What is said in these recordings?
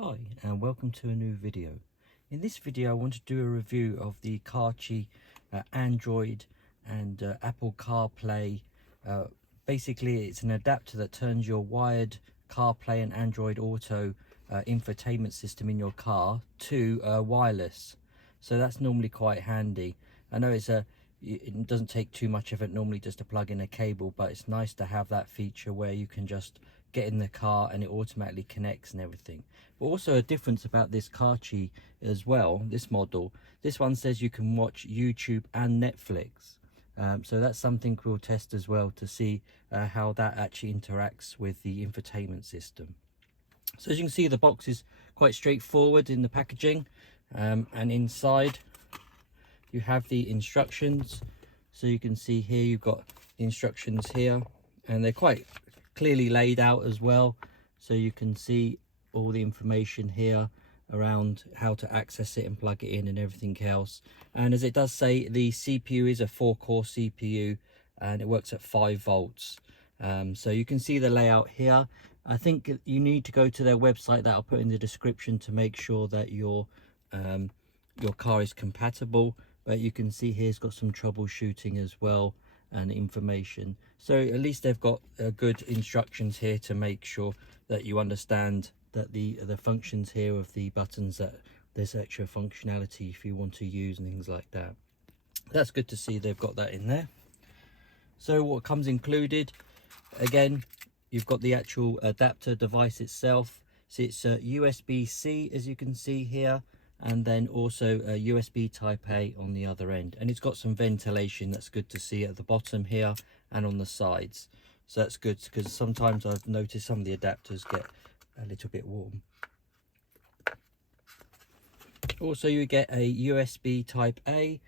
Hi and welcome to a new video. In this video I want to do a review of the Carchy Android and Apple CarPlay. Basically it's an adapter that turns your wired CarPlay and Android Auto infotainment system in your car to wireless. So that's normally quite handy. I know it doesn't take too much of it normally just to plug in a cable, but it's nice to have that feature where you can just get in the car and it automatically connects and everything. But also a difference about this Carchy as well, this model, this one says you can watch YouTube and Netflix. So that's something we'll test as well to see how that actually interacts with the infotainment system. So as you can see, the box is quite straightforward in the packaging, and inside you have the instructions. So you can see here you've got the instructions here, and they're quite clearly laid out as well, so you can see all the information here around how to access it and plug it in and everything else. And as it does say, the CPU is a 4-core CPU and it works at 5 volts. So you can see the layout here. I think you need to go to their website that I'll put in the description to make sure that your car is compatible. But you can see here it's got some troubleshooting as well and information. So at least they've got good instructions here to make sure that you understand that the functions here of the buttons, that there's extra functionality if you want to use and things like that. That's good to see they've got that in there. So what comes included, again, you've got the actual adapter device itself. So it's USB-C, as you can see here, and then also a USB type A on the other end, and it's got some ventilation. That's good to see at the bottom here and on the sides. So that's good, because sometimes I've noticed some of the adapters get a little bit warm. Also you get a USB type A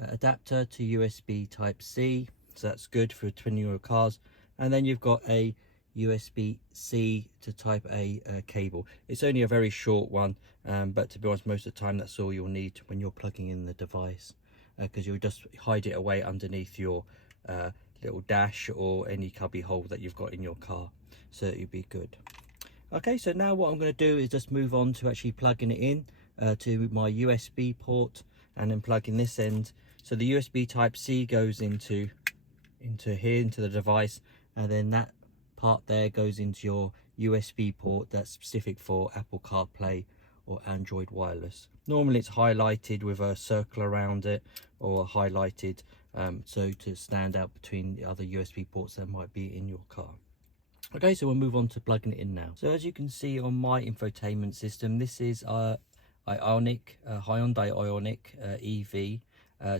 adapter to USB type C, so that's good for twin-euro cars. And then you've got a USB-C to type A cable. It's only a very short one, but to be honest, most of the time that's all you'll need when you're plugging in the device, because you'll just hide it away underneath your little dash or any cubby hole that you've got in your car, so it'll be good. Okay, so now what I'm going to do is just move on to actually plugging it in to my USB port, and then plugging this end. So the USB type C goes into here, into the device, and then that part there goes into your USB port that's specific for Apple CarPlay or Android Wireless. Normally it's highlighted with a circle around it, or highlighted so to stand out between the other USB ports that might be in your car. Okay, so we'll move on to plugging it in now. So as you can see on my infotainment system, this is Hyundai Ioniq EV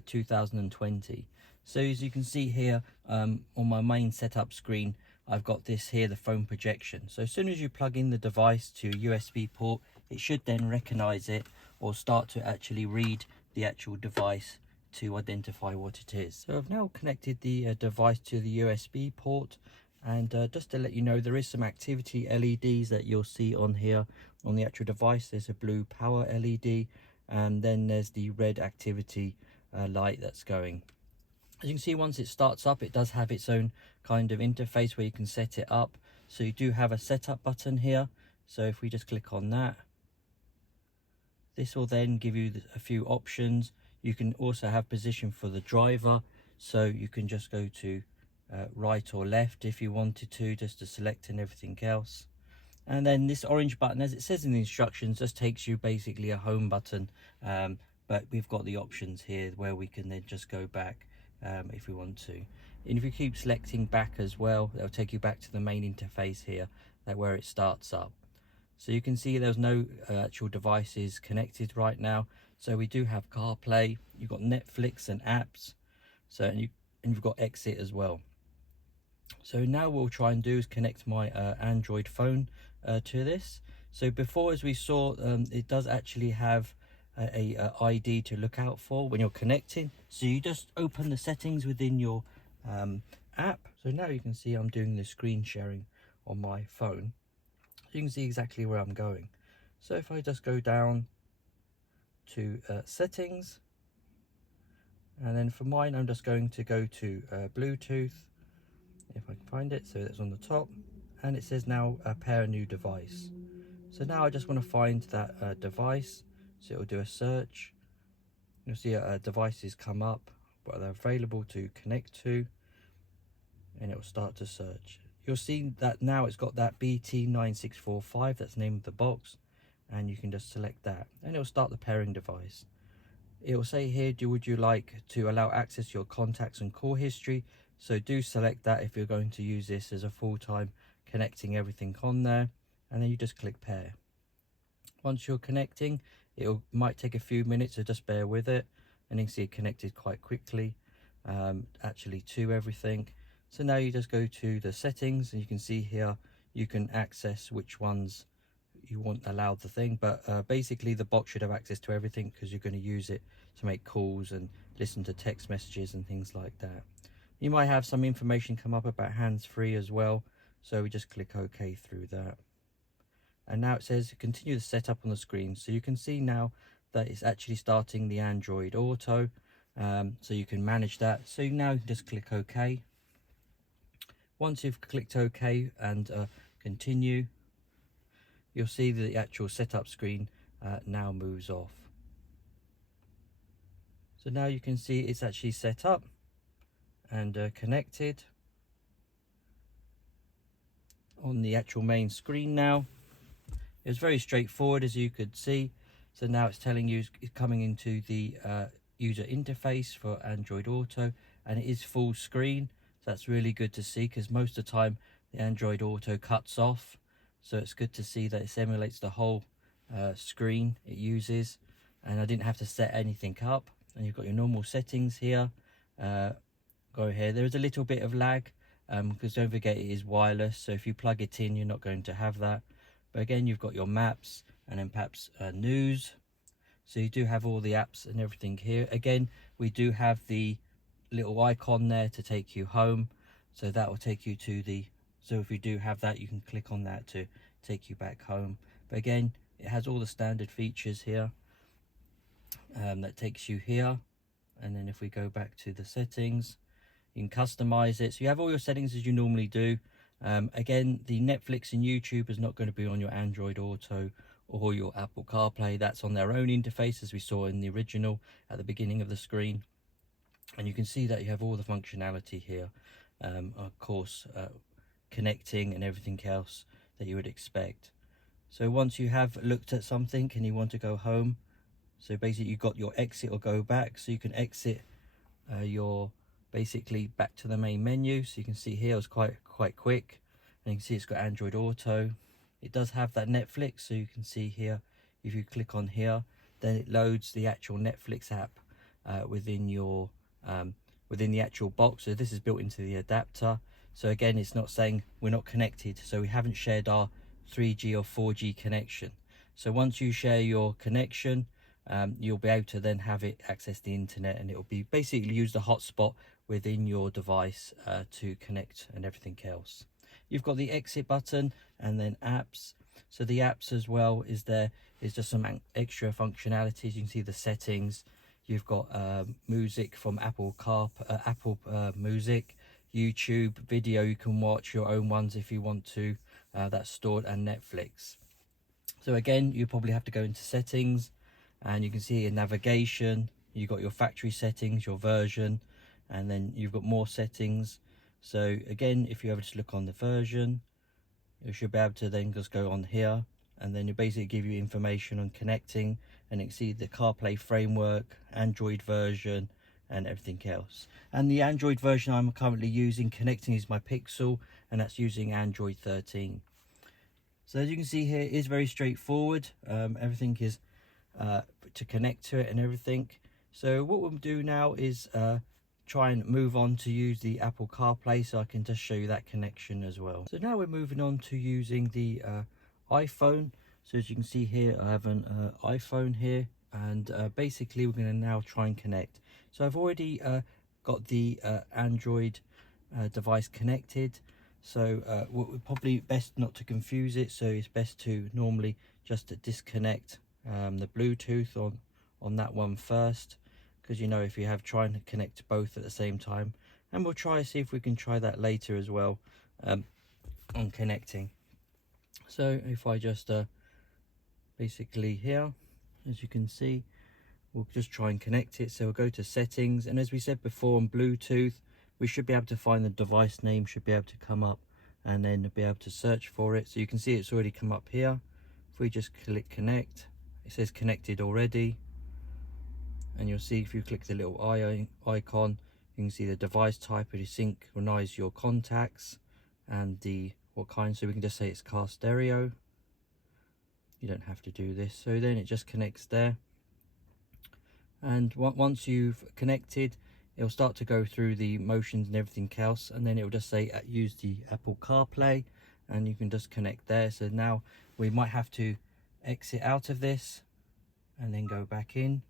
2020. So as you can see here on my main setup screen, I've got this here, the phone projection. So as soon as you plug in the device to USB port, it should then recognize it or start to actually read the actual device to identify what it is. So I've now connected the device to the USB port, and just to let you know, there is some activity LEDs that you'll see on here on the actual device. There's a blue power LED, and then there's the red activity light that's going. As you can see, once it starts up, it does have its own kind of interface where you can set it up. So you do have a setup button here. So if we just click on that, this will then give you a few options. You can also have position for the driver, so you can just go to right or left if you wanted to, just to select and everything else. And then this orange button, as it says in the instructions, just takes you basically a home button, but we've got the options here where we can then just go back if we want to. And if you keep selecting back as well, that'll take you back to the main interface here, where it starts up. So you can see there's no actual devices connected right now. So we do have CarPlay, you've got Netflix and apps, so and you've got Exit as well. So now what we'll try and do is connect my Android phone to this. So before, as we saw, it does actually have a ID to look out for when you're connecting. So you just open the settings within your app. So now you can see I'm doing the screen sharing on my phone. You can see exactly where I'm going. So if I just go down to settings, and then for mine I'm just going to go to Bluetooth, if I can find it. So that's on the top, and it says now pair a new device. So now I just want to find that device, so it'll do a search. You'll see devices come up, but they're available to connect to, and it will start to search. You'll see that now it's got that BT9645, that's the name of the box, and you can just select that, and it will start the pairing device. It will say here, would you like to allow access to your contacts and call history? So do select that if you're going to use this as a full-time connecting everything on there, and then you just click pair. Once you're connecting, it might take a few minutes, so just bear with it, and you can see it connected quite quickly, actually to everything. So now you just go to the settings, and you can see here you can access which ones you want allowed the thing, but basically the box should have access to everything because you're going to use it to make calls and listen to text messages and things like that. You might have some information come up about hands-free as well, so we just click OK through that. And now it says continue the setup on the screen, so you can see now that it's actually starting the Android Auto, so you can manage that. So now you can just click OK. Once you've clicked OK and continue, you'll see that the actual setup screen now moves off. So now you can see it's actually set up and connected on the actual main screen now. It was very straightforward, as you could see. So now it's telling you it's coming into the user interface for Android Auto, and it is full screen. So that's really good to see, because most of the time the Android Auto cuts off. So it's good to see that it simulates the whole screen it uses, and I didn't have to set anything up. And you've got your normal settings here. Go here. There is a little bit of lag, because don't forget it is wireless, so if you plug it in you're not going to have that. But again, you've got your maps, and then perhaps news. So you do have all the apps and everything here. Again, we do have the little icon there to take you home, so that will take you to the, so if you do have that, you can click on that to take you back home. But again, it has all the standard features here, that takes you here. And then if we go back to the settings, you can customize it, so you have all your settings as you normally do. Again, the Netflix and YouTube is not going to be on your Android Auto or your Apple CarPlay. That's on their own interface, as we saw in the original at the beginning of the screen. And you can see that you have all the functionality here, of course, connecting and everything else that you would expect. So once you have looked at something and you want to go home, so basically you've got your exit or go back, so you can exit your basically back to the main menu. So you can see here it's quite quick, and you can see it's got Android Auto. It does have that Netflix, so you can see here, if you click on here, then it loads the actual Netflix app within your within the actual box. So this is built into the adapter. So again, it's not saying we're not connected, so we haven't shared our 3G or 4G connection. So once you share your connection, you'll be able to then have it access the internet, and it will be basically use the hotspot within your device to connect and everything else. You've got the exit button and then apps. So the apps as well is just some extra functionalities. You can see the settings. You've got music from Apple Music, YouTube video. You can watch your own ones if you want to. That's stored, and Netflix. So again, you probably have to go into settings, and you can see in navigation you've got your factory settings, your version, and then you've got more settings. So again, if you ever just look on the version, you should be able to then just go on here, and then it basically give you information on connecting, and you can see the CarPlay framework, Android version, and everything else. And the Android version I'm currently using connecting is my Pixel, and that's using Android 13. So as you can see here, it is very straightforward. Everything is to connect to it and everything. So what we'll do now is try and move on to use the Apple CarPlay, so I can just show you that connection as well. So now we're moving on to using the iPhone. So as you can see here, I have an iPhone here, and basically we're going to now try and connect. So I've already got the Android device connected. So we're probably best not to confuse it, so it's best to normally just to disconnect the Bluetooth on that one first, because you know, if you have trying to connect both at the same time, and we'll try see if we can try that later as well on connecting. So if I just basically here, as you can see. We'll just try and connect it. So we'll go to settings, and as we said before, on Bluetooth we should be able to find the device name, should be able to come up, and then be able to search for it. So you can see it's already come up here. If we just click connect, it says connected already, and you'll see if you click the little icon, you can see the device type. It synchronize your contacts and the what kind. So we can just say it's car stereo. You don't have to do this. So then it just connects there, and once you've connected, it'll start to go through the motions and everything else, and then it'll just say use the Apple CarPlay, and you can just connect there. So now we might have to exit out of this and then go back in,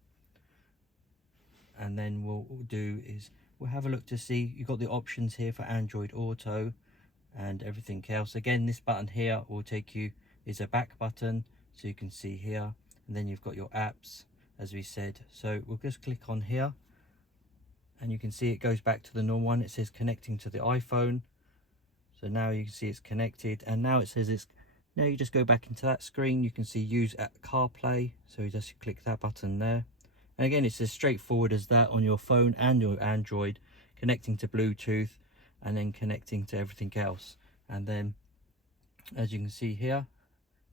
and then what we'll do is we'll have a look to see you've got the options here for Android Auto and everything else. Again, this button here will take you, is a back button, so you can see here, and then you've got your apps, as we said. So we'll just click on here, and you can see it goes back to the normal one. It says connecting to the iPhone. So now you can see it's connected, and now it says it's, now you just go back into that screen. You can see use CarPlay, so you just click that button there, and again it's as straightforward as that on your phone and your Android, connecting to Bluetooth and then connecting to everything else. And then as you can see here,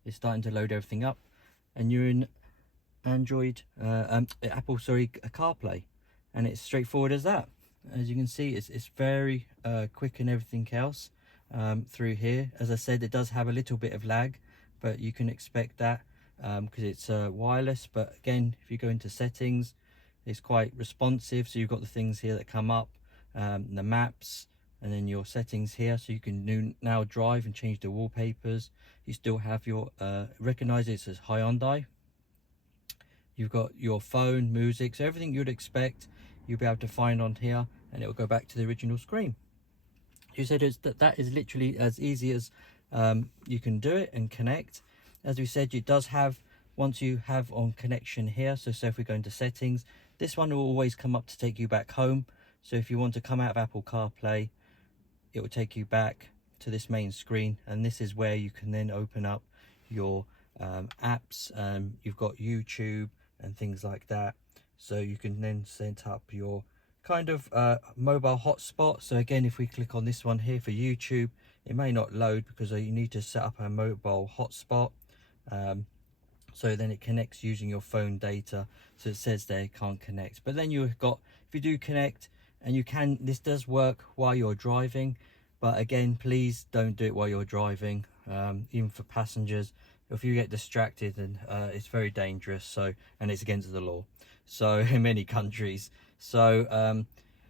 it's starting to load everything up, and you're in Android Apple, sorry, CarPlay, and it's straightforward as that. As you can see, it's very quick and everything else through here. As I said, it does have a little bit of lag, but you can expect that because it's wireless. But again, if you go into settings, it's quite responsive. So you've got the things here that come up, the maps, and then your settings here, so you can now drive and change the wallpapers. You still have your recognize it as Hyundai. You've got your phone, music, so everything you'd expect you'll be able to find on here, and it will go back to the original screen. You said that is literally as easy as you can do it and connect. As we said, it does have, once you have on connection here, so if we go into settings, this one will always come up to take you back home. So if you want to come out of Apple CarPlay, it will take you back to this main screen, and this is where you can then open up your apps. You've got YouTube and things like that, so you can then set up your kind of mobile hotspot. So again, if we click on this one here for YouTube, it may not load because you need to set up a mobile hotspot. So then it connects using your phone data. So it says there it can't connect, but then you've got, if you do connect, and you can, this does work while you're driving, but again, please don't do it while you're driving, even for passengers. If you get distracted, then it's very dangerous. So, and it's against the law, so in many countries. So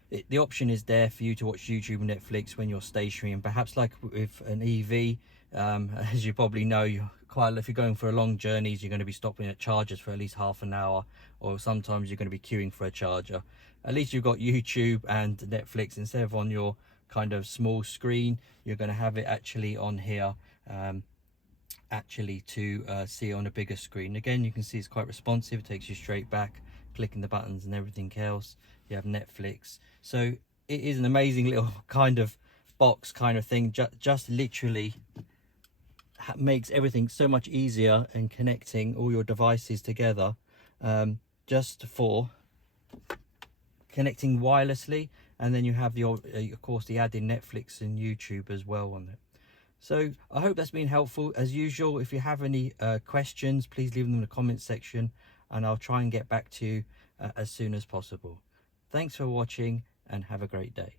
the option is there for you to watch YouTube and Netflix when you're stationary, and perhaps like with an EV, as you probably know, if you're going for long journeys, you're going to be stopping at chargers for at least half an hour, or sometimes you're going to be queuing for a charger. At least you've got YouTube and Netflix instead of on your kind of small screen. You're going to have it actually on here, actually to see on a bigger screen. Again, you can see it's quite responsive. It takes you straight back, clicking the buttons and everything else. You have Netflix, so it is an amazing little kind of box kind of thing. Just literally makes everything so much easier in connecting all your devices together, just for connecting wirelessly. And then you have your of course the added Netflix and YouTube as well on it. So I hope that's been helpful. As usual, if you have any questions, please leave them in the comment section, and I'll try and get back to you as soon as possible. Thanks for watching, and have a great day.